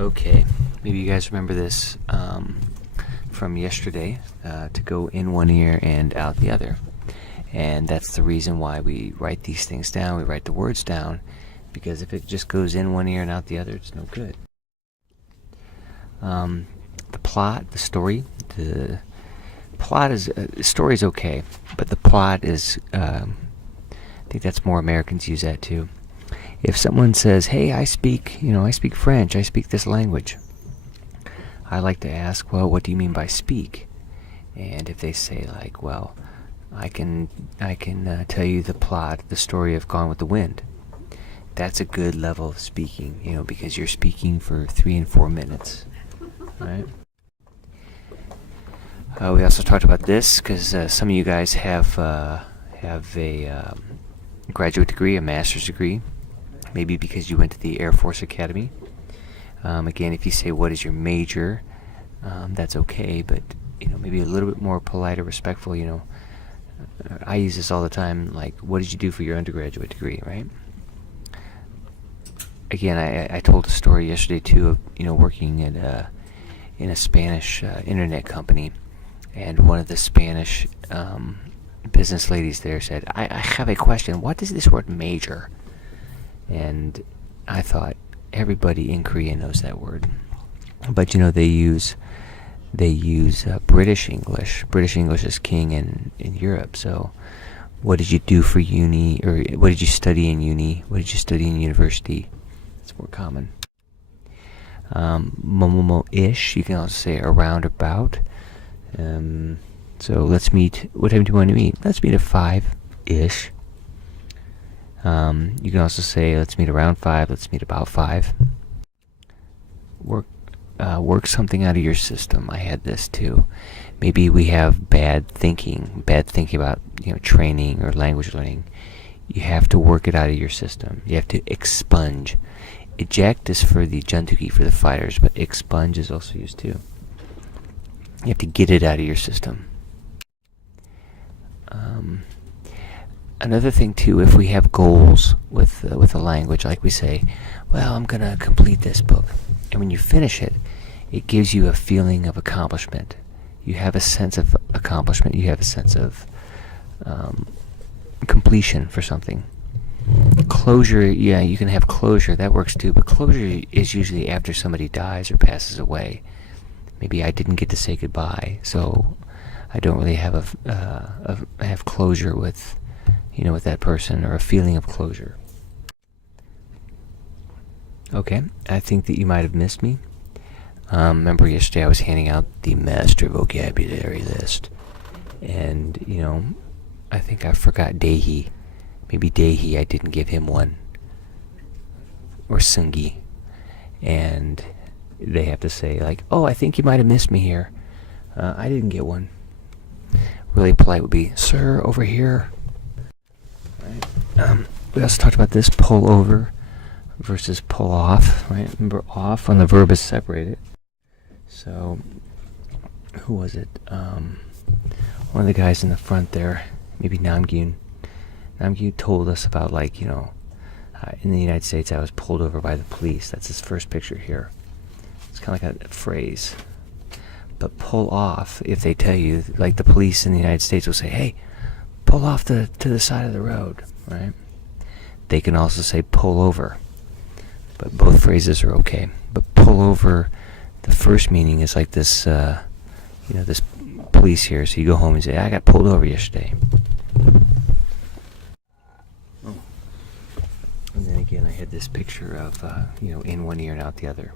Okay, maybe you guys remember this from yesterday, to go in one ear and out the other. And that's the reason why we write these things down, we write the words down, because if it just goes in one ear and out the other, it's no good. The plot, the story is, the story's okay, but the plot is, I think that's more Americans use that too. If someone says, hey, I speak French, I speak this language, I like to ask, well, what do you mean by speak? And if they say, like, well, I can tell you the plot, the story of Gone with the Wind, that's a good level of speaking, because you're speaking for 3 and 4 minutes, right? We also talked about this because some of you guys have a graduate degree, a master's degree, maybe because you went to the Air Force Academy. Again, if you say, what is your major, that's okay, but maybe a little bit more polite or respectful. I use this all the time, like, what did you do for your undergraduate degree, right? Again, I told a story yesterday too of working in a Spanish internet company, and one of the Spanish business ladies there said, I have a question, what is this word major? And I thought, everybody in Korea knows that word, but they use British English. British English is king in Europe. So what did you do for uni, or what did you study in uni, what did you study in university? It's more common. Momo-ish, you can also say around, about. So let's meet, what time do you want to meet? Let's meet at 5-ish. You can also say, let's meet around 5, let's meet about 5. Work something out of your system. I had this too. Maybe we have bad thinking about training or language learning. You have to work it out of your system. You have to expunge. Eject is for the Juntuki, for the fighters, but expunge is also used too. You have to get it out of your system. Another thing too, if we have goals with a language, like we say, well, I'm gonna complete this book, and when you finish it, it gives you a feeling of accomplishment. You have a sense of accomplishment. You have a sense of completion for something. Closure, yeah, you can have closure. That works too. But closure is usually after somebody dies or passes away. Maybe I didn't get to say goodbye, so I don't really have have closure with with that person, or a feeling of closure. Okay, I think that you might have missed me. Remember yesterday I was handing out the master vocabulary list, and I think I forgot Dehi. Maybe Dehi, I didn't give him one, or Sungi, and they have to say, like, oh, I think you might have missed me here. I didn't get one. Really polite would be, sir, over here. Right. We also talked about this, pull over versus pull off, right? Remember, off when the verb is separated. So, who was it? One of the guys in the front there, maybe Namgyun. Namgyun told us about, like, in the United States, I was pulled over by the police. That's his first picture here. It's kind of like a phrase. But pull off, if they tell you, like the police in the United States will say, hey, pull off to the side of the road, right? They can also say pull over. But both phrases are okay. But pull over, the first meaning is like this, this police here. So you go home and say, I got pulled over yesterday. Oh. And then again, I had this picture of, in one ear and out the other.